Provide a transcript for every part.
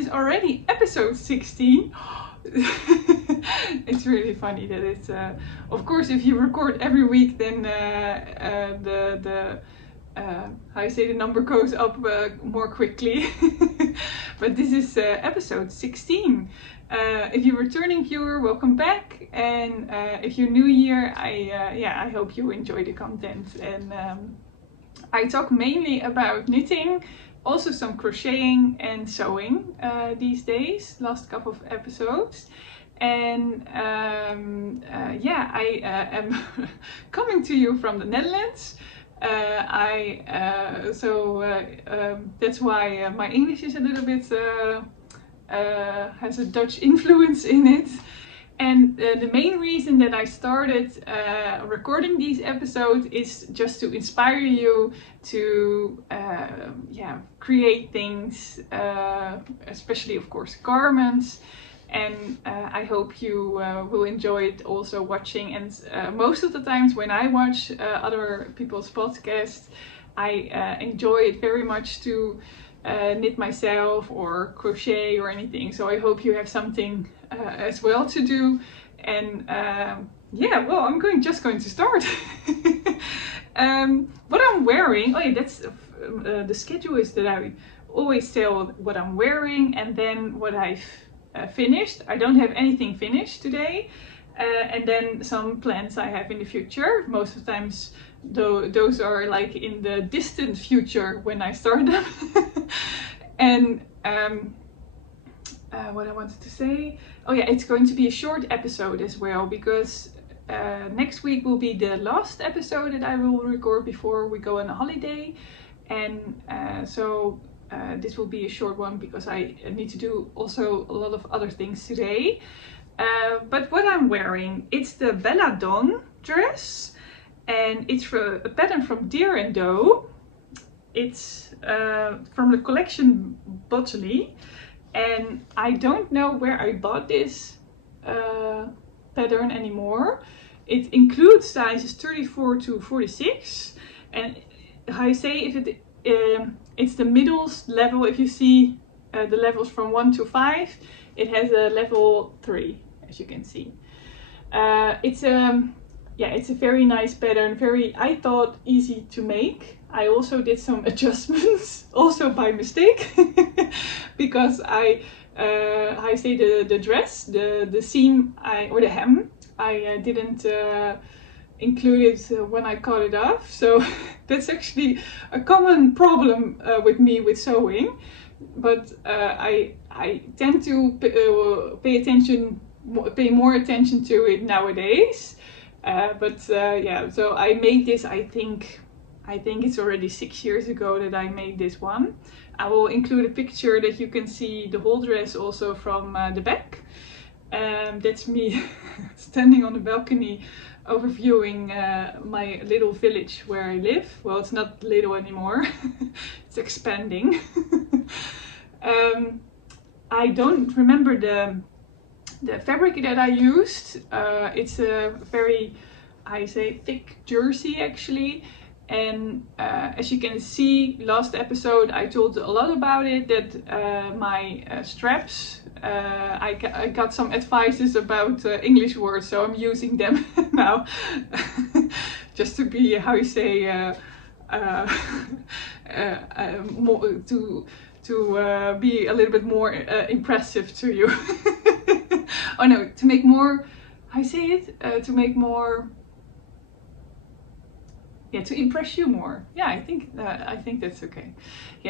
is already episode 16. It's really funny that it's, of course, if you record every week, then how you say, the number goes up more quickly. But this is episode 16. If you're a returning viewer, welcome back, and if you're new here, I hope you enjoy the content. And I talk mainly about knitting, also some crocheting and sewing these days, last couple of episodes. And I am coming to you from the Netherlands. That's why my English is a little bit has a Dutch influence in it. And the main reason that I started recording these episodes is just to inspire you to create things, especially of course garments. And I hope you will enjoy it also watching. And most of the times when I watch other people's podcasts, I enjoy it very much to knit myself or crochet or anything. So I hope you have something as well to do. And I'm just going to start. What I'm wearing, that's the schedule is that I always tell what I'm wearing and then what I've finished. I don't have anything finished today, and then some plans I have in the future. Most of the times those are like in the distant future when I start them. And what I wanted to say, it's going to be a short episode as well, because next week will be the last episode that I will record before we go on a holiday. And this will be a short one because I need to do also a lot of other things today. But what I'm wearing, it's the Belladonna dress, and it's a pattern from Deer and Doe. It's from the collection Botany, and I don't know where I bought this pattern anymore. It includes sizes 34 to 46, and how you say, if it it's the middle level. If you see the levels from 1 to 5, it has a level 3, as you can see. It's a very nice pattern, I thought, easy to make. I also did some adjustments, also by mistake, because I say the dress, the seam, or the hem, I didn't include it when I cut it off. So that's actually a common problem with me with sewing. But I tend to pay more attention to it nowadays. So I made this, I think it's already 6 years ago that I made this one. I will include a picture that you can see the whole dress also from the back. That's me standing on the balcony overviewing my little village where I live. Well, it's not little anymore. It's expanding. I don't remember the fabric that I used. It's a very, thick jersey actually. And as you can see, last episode I told a lot about it, that my straps, I got some advices about English words, so I'm using them now. Just to be, more, to be a little bit more impressive to you. To make more, to make more, to impress you more. I think that's okay.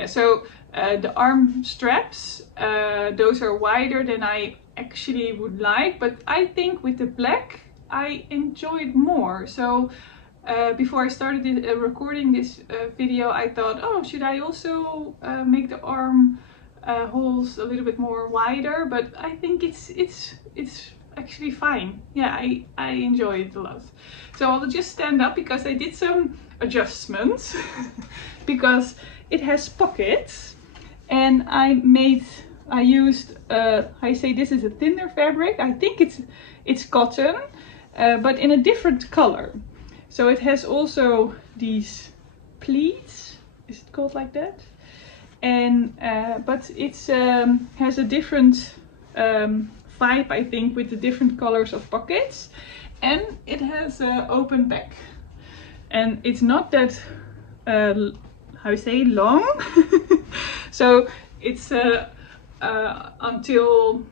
So the arm straps, those are wider than I actually would like, but I think with the black I enjoyed more. So before I started recording this video, I thought, should I also make the arm holes a little bit more wider? But I think it's actually fine. I enjoy it a lot. So I'll just stand up because I did some adjustments because it has pockets, and I used this is a thinner fabric. I think it's cotton, but in a different color. So it has also these pleats, is it called like that? and but it's has a different vibe, I think, with the different colors of pockets, and it has an open back, and it's not that how you say, long. So it's until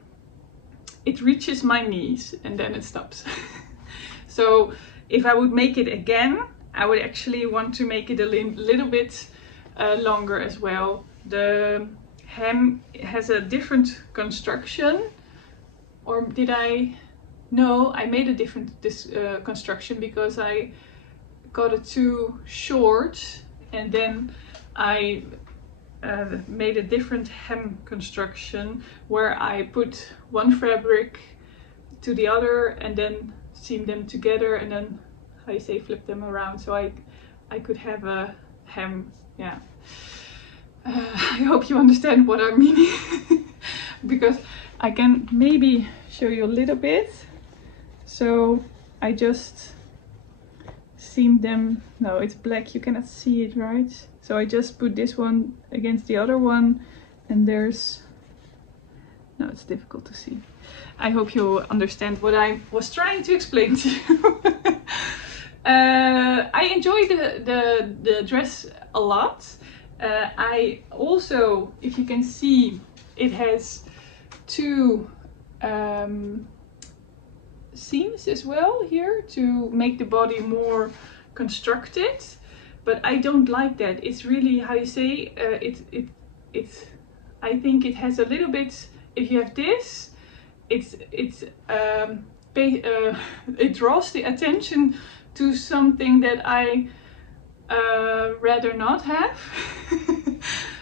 it reaches my knees and then it stops. So if I would make it again, I would actually want to make it a little bit longer as well. The hem has a different construction, or did I? No, I made a different construction because I got it too short, and then I made a different hem construction where I put one fabric to the other and then seam them together, and then, how you say, flip them around, so I could have a hem. Yeah. I hope you understand what I mean. Because I can maybe show you a little bit. So I just seamed them. No, it's black, you cannot see it, right? So I just put this one against the other one, and there's, no, it's difficult to see. I hope you understand what I was trying to explain to you. I enjoy the dress a lot. I also, if you can see, it has two seams as well here to make the body more constructed, but I don't like that. It's really, how you say, I think it has a little bit, if you have this, it draws the attention to something that I rather not have.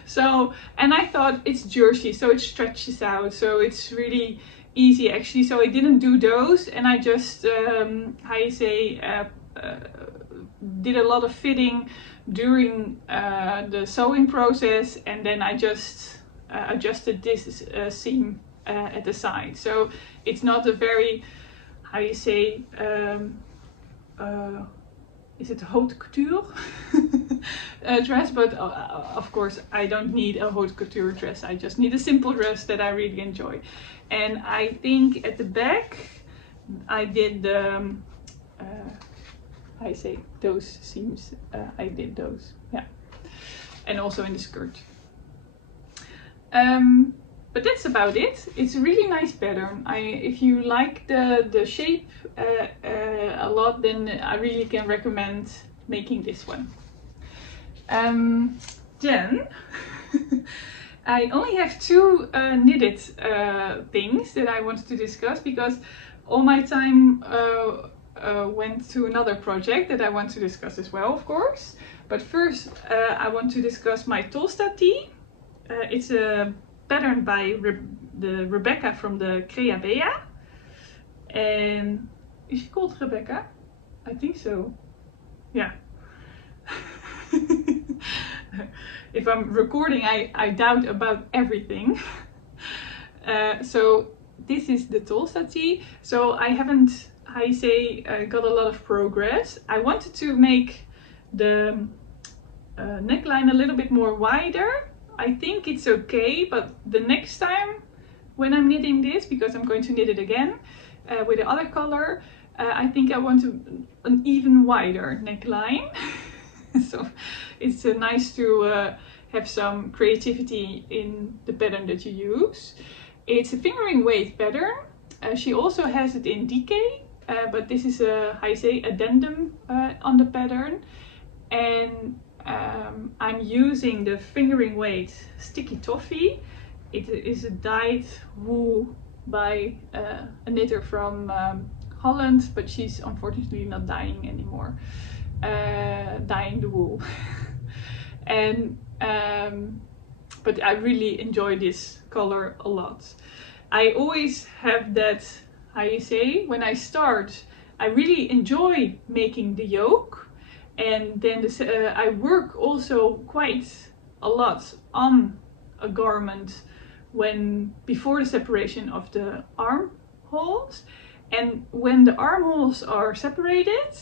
So, and I thought it's jersey, so it stretches out, so it's really easy actually. So I didn't do those, and I just how you say, did a lot of fitting during the sewing process, and then I just adjusted this seam at the side. So it's not a very, how you say, is it haute couture dress? But of course I don't need a haute couture dress. I just need a simple dress that I really enjoy. And I think at the back I did the, I say, those seams, I did those, yeah. And also in the skirt. But that's about it. It's a really nice pattern. If you like the shape a lot, then I really can recommend making this one. Then I only have two knitted things that I wanted to discuss, because all my time went to another project that I want to discuss as well, of course. But first I want to discuss my Tolsta tee. It's a pattern by Rebecca from the Crea Bea. And is she called Rebecca? I think so. Yeah. If I'm recording, I doubt about everything. So this is the Tolsta tee. So I haven't, how you say, got a lot of progress. I wanted to make the neckline a little bit more wider. I think it's okay, but the next time when I'm knitting this, because I'm going to knit it again with the other color, I think I want an even wider neckline. So it's nice to have some creativity in the pattern that you use. It's a fingering weight pattern. She also has it in DK, but this is a, how you say, addendum on the pattern. And I'm using the fingering weight Sticky Toffee. It is a dyed wool by a knitter from Holland, but she's unfortunately not dyeing anymore. Dyeing the wool. And but I really enjoy this color a lot. I always have that, how you say, when I start, I really enjoy making the yoke, and then I work also quite a lot on a garment before the separation of the armholes, and when the armholes are separated,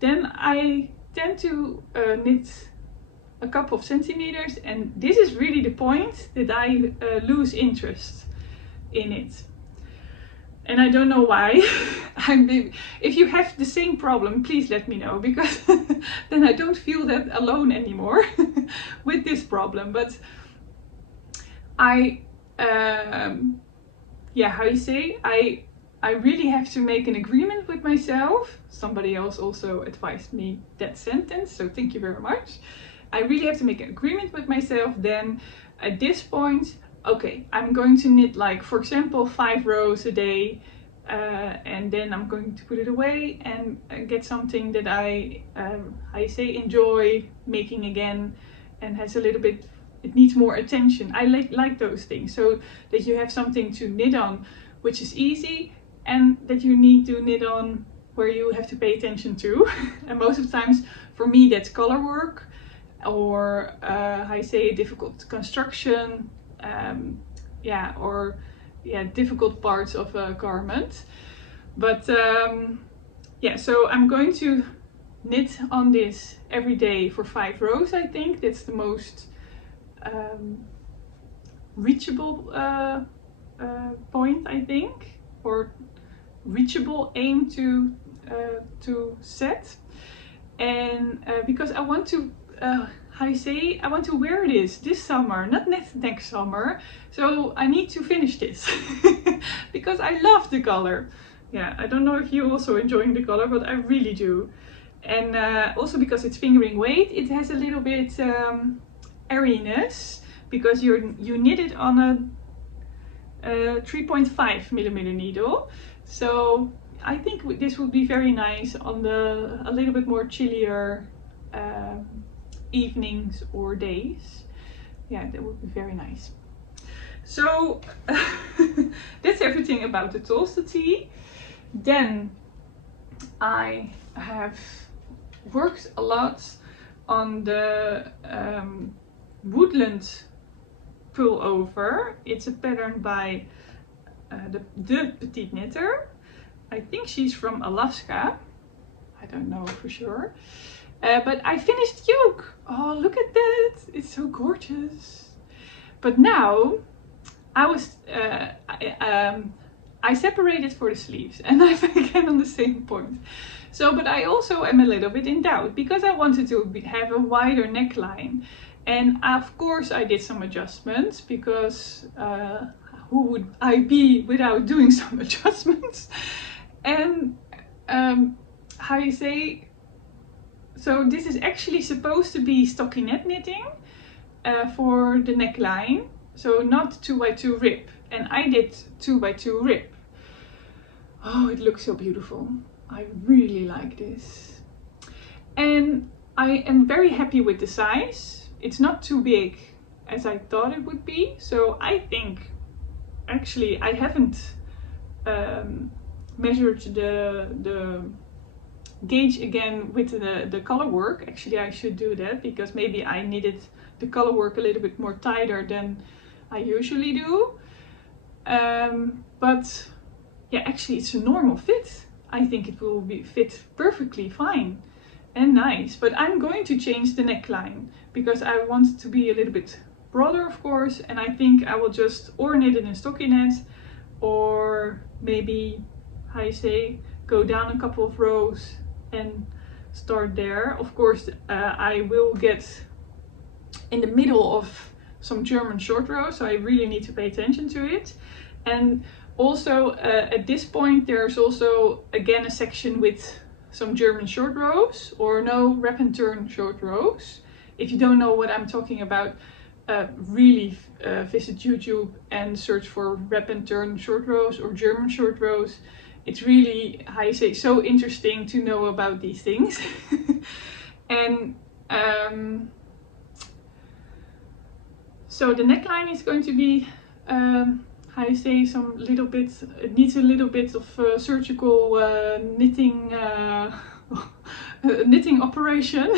then I tend to knit a couple of centimeters, and this is really the point that I lose interest in it. And I don't know why. If you have the same problem, please let me know, because then I don't feel that alone anymore with this problem. But how you say, I really have to make an agreement with myself. Somebody else also advised me that sentence, so thank you very much. I really have to make an agreement with myself then at this point. Okay, I'm going to knit, like, for example, 5 rows a day, and then I'm going to put it away and get something that I enjoy making again, and has a little bit, it needs more attention. I like those things, so that you have something to knit on which is easy, and that you need to knit on where you have to pay attention to. And most of the times for me that's color work, or difficult construction, difficult parts of a garment. But so I'm going to knit on this every day for 5 rows. I think that's the most reachable point, I think, or reachable aim to set. And because I want to I want to wear this summer, not next summer. So I need to finish this because I love the color. Yeah, I don't know if you also enjoying the color, but I really do. And also because it's fingering weight, it has a little bit airiness, because you knit it on a 3.5 millimeter needle. So I think this would be very nice on a little bit more chillier evenings or days. Yeah, that would be very nice. So that's everything about the Tulsa tee. Then I have worked a lot on the woodland pullover. It's a pattern by the Petite Knitter. I think she's from Alaska. I don't know for sure. But I finished the yoke. Oh, look at that. It's so gorgeous. But now I separated for the sleeves, and I'm again on the same point. So, but I also am a little bit in doubt, because I wanted to have a wider neckline. And of course I did some adjustments, because who would I be without doing some adjustments? And so this is actually supposed to be stockinette knitting for the neckline, so not 2x2 rib, and I did 2x2 rib. Oh, it looks so beautiful. I really like this, and I am very happy with the size. It's not too big as I thought it would be, so I think, actually I haven't measured the gauge again with the color work. Actually I should do that, because maybe I needed the color work a little bit more tighter than I usually do. But yeah, actually it's a normal fit. I think it will fit perfectly fine and nice. But I'm going to change the neckline, because I want it to be a little bit broader, of course, and I think I will just or knit it in stockinette, or maybe go down a couple of rows and start there. Of course I will get in the middle of some German short rows, so I really need to pay attention to it. And also at this point there's also again a section with some German short rows, or no, wrap and turn short rows. If you don't know what I'm talking about, really visit YouTube and search for wrap and turn short rows or German short rows. It's really, so interesting to know about these things. And so the neckline is going to be, some little bit, it needs a little bit of surgical knitting knitting operation.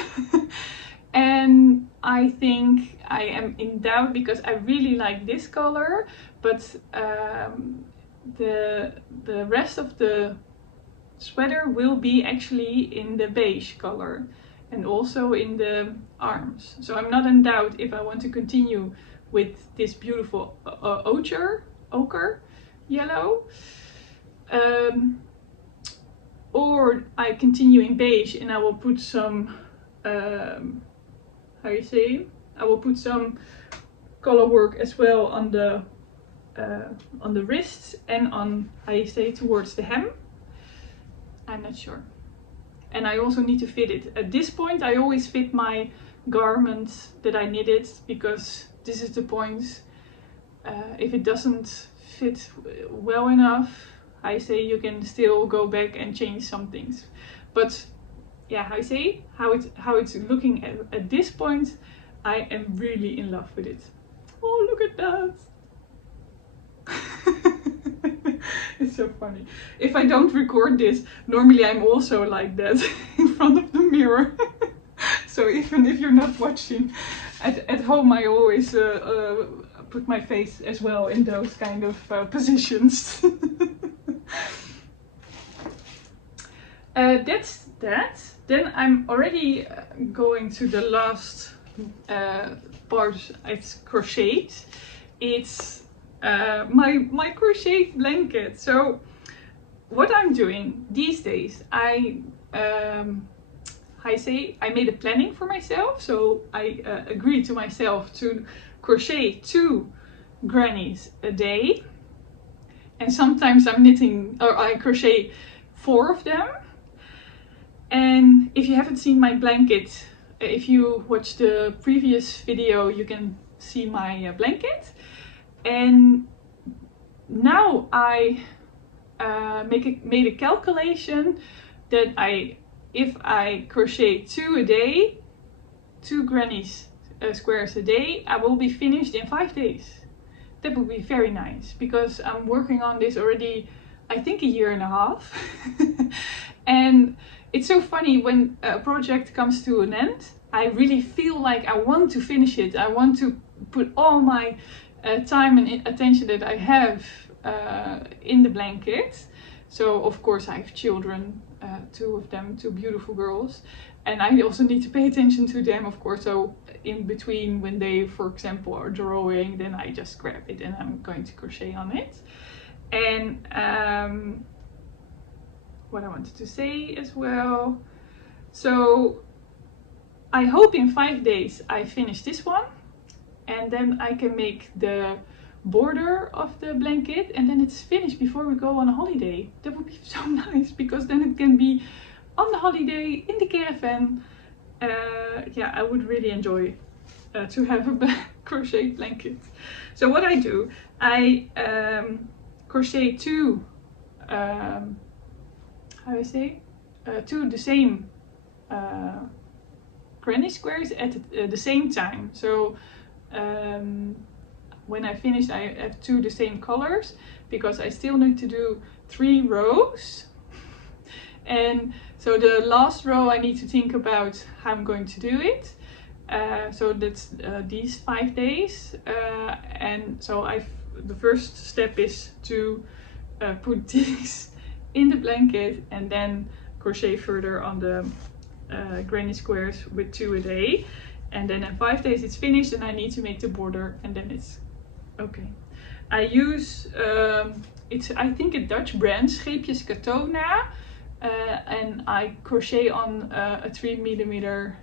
And I think I am in doubt, because I really like this color, but the rest of the sweater will be actually in the beige color, and also in the arms. So I'm not in doubt if I want to continue with this beautiful ochre yellow, or I continue in beige and I will put some, how you say, I will put some color work as well on the wrists and on, how you say, towards the hem. I'm not sure. And I also need to fit it. At this point I always fit my garments that I knitted, because this is the point, if it doesn't fit well enough, I say you can still go back and change some things. But yeah, I say how it's looking at this point, I am really in love with it. Oh, look at that. It's so funny. If I don't record this, normally I'm also like that in front of the mirror. So even if you're not watching at home, I always put my face as well in those kind of positions. That's that. Then I'm already going to the last part. It's crocheted. It's my crochet blanket. So what I'm doing these days, I made a planning for myself. So I agreed to myself to crochet 2 grannies a day, and sometimes I'm knitting, or I crochet 4 of them. And if you haven't seen my blanket, if you watch the previous video, you can see my blanket. And now I made a calculation that if I crochet 2 a day, 2 grannies squares a day, I will be finished in 5 days. That would be very nice, because I'm working on this already, I think, 1.5 years. And it's so funny when a project comes to an end, I really feel like I want to finish it. I want to put all my time and attention that I have in the blanket. So of course I have children, 2 of them, 2 beautiful girls, and I also need to pay attention to them, of course. So in between, when they, for example, are drawing, then I just grab it and I'm going to crochet on it. And what I wanted to say as well, so I hope in 5 days I finish this one, and then I can make the border of the blanket, and then it's finished before we go on a holiday. That would be so nice, because then it can be on the holiday in the caravan. Yeah, I would really enjoy to have a crochet blanket. So what I do, I crochet 2 how I say, 2 the same granny squares at the same time. So when I finish, I have 2 the same colors, because I still need to do 3 rows. And so the last row I need to think about how I'm going to do it. So that's these 5 days. And so the first step is to put these in the blanket, and then crochet further on the granny squares with 2 a day. And then in 5 days it's finished, and I need to make the border, and then it's okay. I use, it's I think a Dutch brand, Scheepjes Katona, and I crochet on a 3mm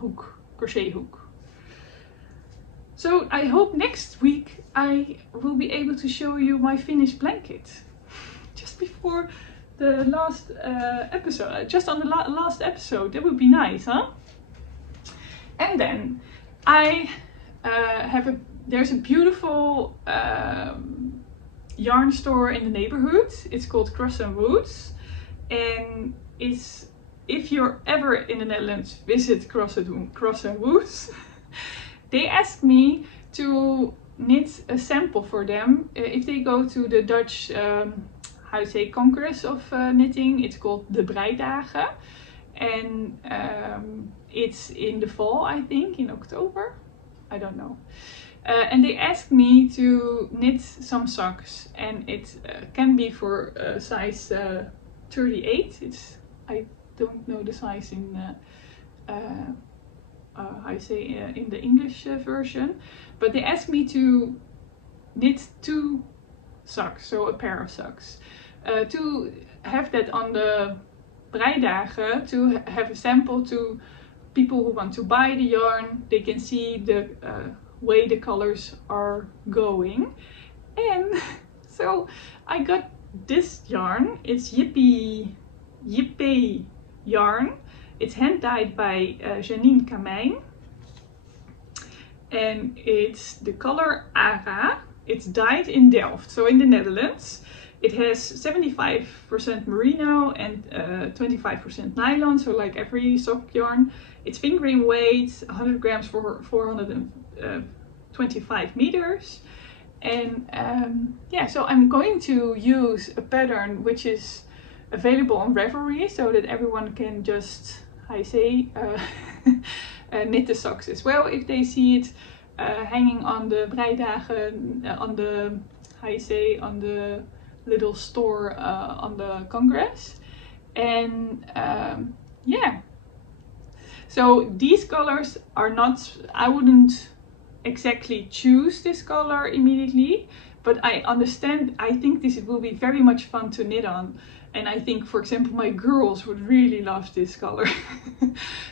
hook, crochet hook. So I hope next week I will be able to show you my finished blanket. Just before the last episode, just on the last episode. That would be nice, huh? And then I there's a beautiful yarn store in the neighborhood. It's called Cross & Woods, and if you're ever in the Netherlands, visit Cross & Woods. They asked me to knit a sample for them if they go to the Dutch how to say, congress of knitting. It's called the Breidagen, and it's in the fall, I think, in October, I don't know. And they asked me to knit some socks, and it can be for size 38. I don't know the size in I say in the English version, but they asked me to knit 2 socks, so a pair of socks, to have that on the breidagen, to have a sample to people who want to buy the yarn. They can see the way the colors are going. And so I got this yarn. It's Yippee yarn. It's hand dyed by Janine Kamijn, and it's the color Ara. It's dyed in Delft, so in the Netherlands. It has 75% merino and 25% nylon, so like every sock yarn. It's fingering weight, 100 grams for 425 meters. And yeah, so I'm going to use a pattern which is available on Ravelry, so that everyone can just, knit the socks as well if they see it hanging on the breidagen, on the, on the little store on the Congress. And yeah, so these colors are not, I wouldn't exactly choose this color immediately, but I understand, I think this will be very much fun to knit on. And I think, for example, my girls would really love this color.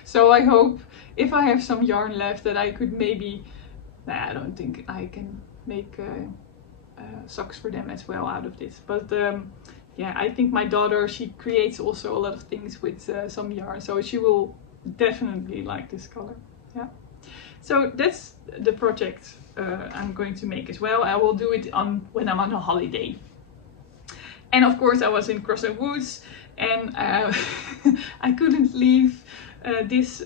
So I hope if I have some yarn left that I could maybe, I don't think I can make socks for them as well out of this. But yeah, I think my daughter, she creates also a lot of things with some yarn, so she will definitely like this color. Yeah. So that's the project I'm going to make as well. I will do it when I'm on a holiday. And of course I was in Crochet Woods, and I couldn't leave this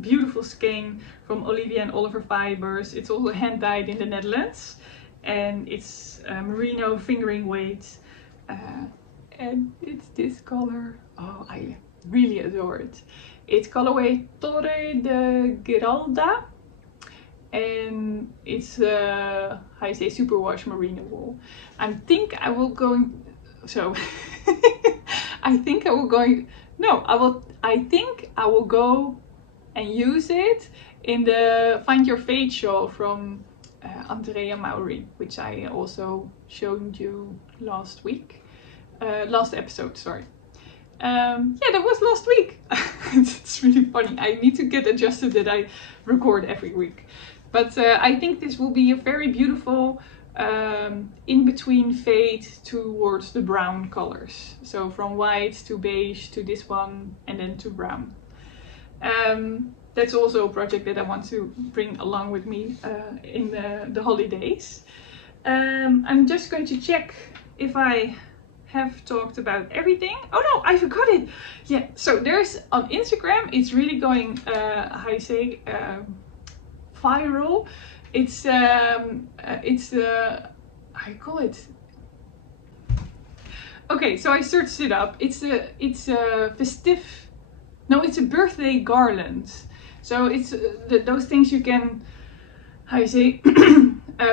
beautiful skein from Olivia and Oliver Fibers. It's also hand dyed in the Netherlands, and it's merino fingering weight, and it's this color. Oh, I really adore it. It's colorway Torre de Giralda, and it's superwash merino wool. I think I will go. So I think I will go and use it in the Find Your Fate show from Andrea Maury, which I also showed you last episode, sorry. Yeah, that was last week. It's really funny. I need to get adjusted that I record every week. But I think this will be a very beautiful in-between fade towards the brown colors. So from white to beige to this one, and then to brown. That's also a project that I want to bring along with me in the holidays. I'm just going to check if I have talked about everything. Oh no, I forgot it. Yeah, so there's on Instagram, it's really going, viral. It's I call it. Okay, so I searched it up. It's a festive. No, it's a birthday garland. So it's those things you can,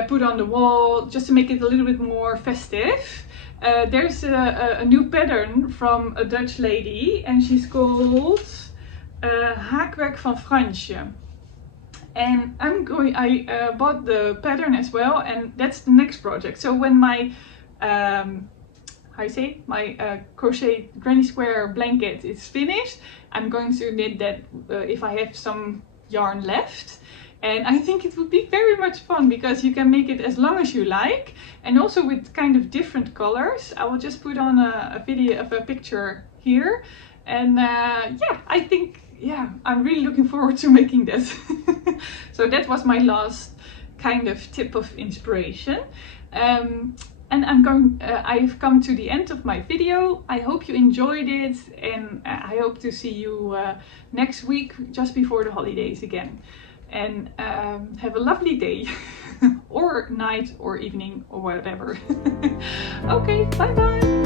put on the wall just to make it a little bit more festive. There's a new pattern from a Dutch lady, and she's called Haakwerk van Fransje. And I bought the pattern as well, and that's the next project. So when my crochet granny square blanket is finished, I'm going to knit that if I have some yarn left. And I think it would be very much fun because you can make it as long as you like, and also with kind of different colors. I will just put on a video of a picture here, and yeah, I think, yeah, I'm really looking forward to making this. So that was my last kind of tip of inspiration. And I've come to the end of my video. I hope you enjoyed it, and I hope to see you next week, just before the holidays again. And have a lovely day, or night, or evening, or whatever. Okay, bye bye.